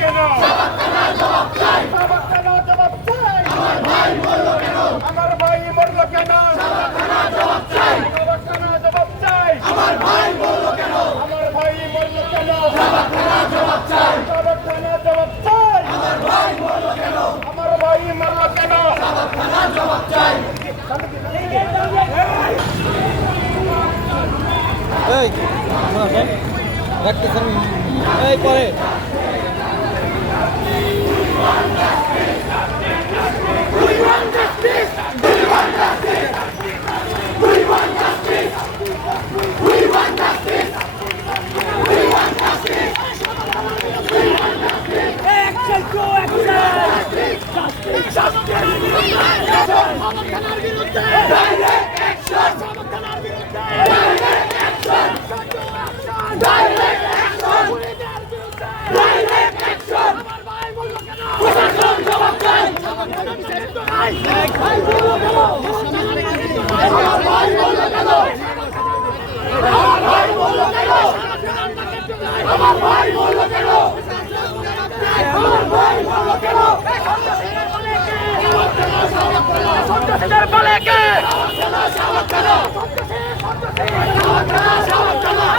কেন আমার ভাই মরলো কেন আমার ভাই মরলো কেন আমার ভাই মরলো কেন এই পরে One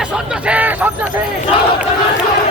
সন্ত্রাসী সন্ত্রাসী সন্ত্রাসী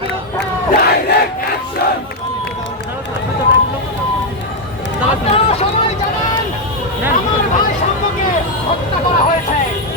বিরুদ্ধে ডাইরেক্ট অ্যাকশন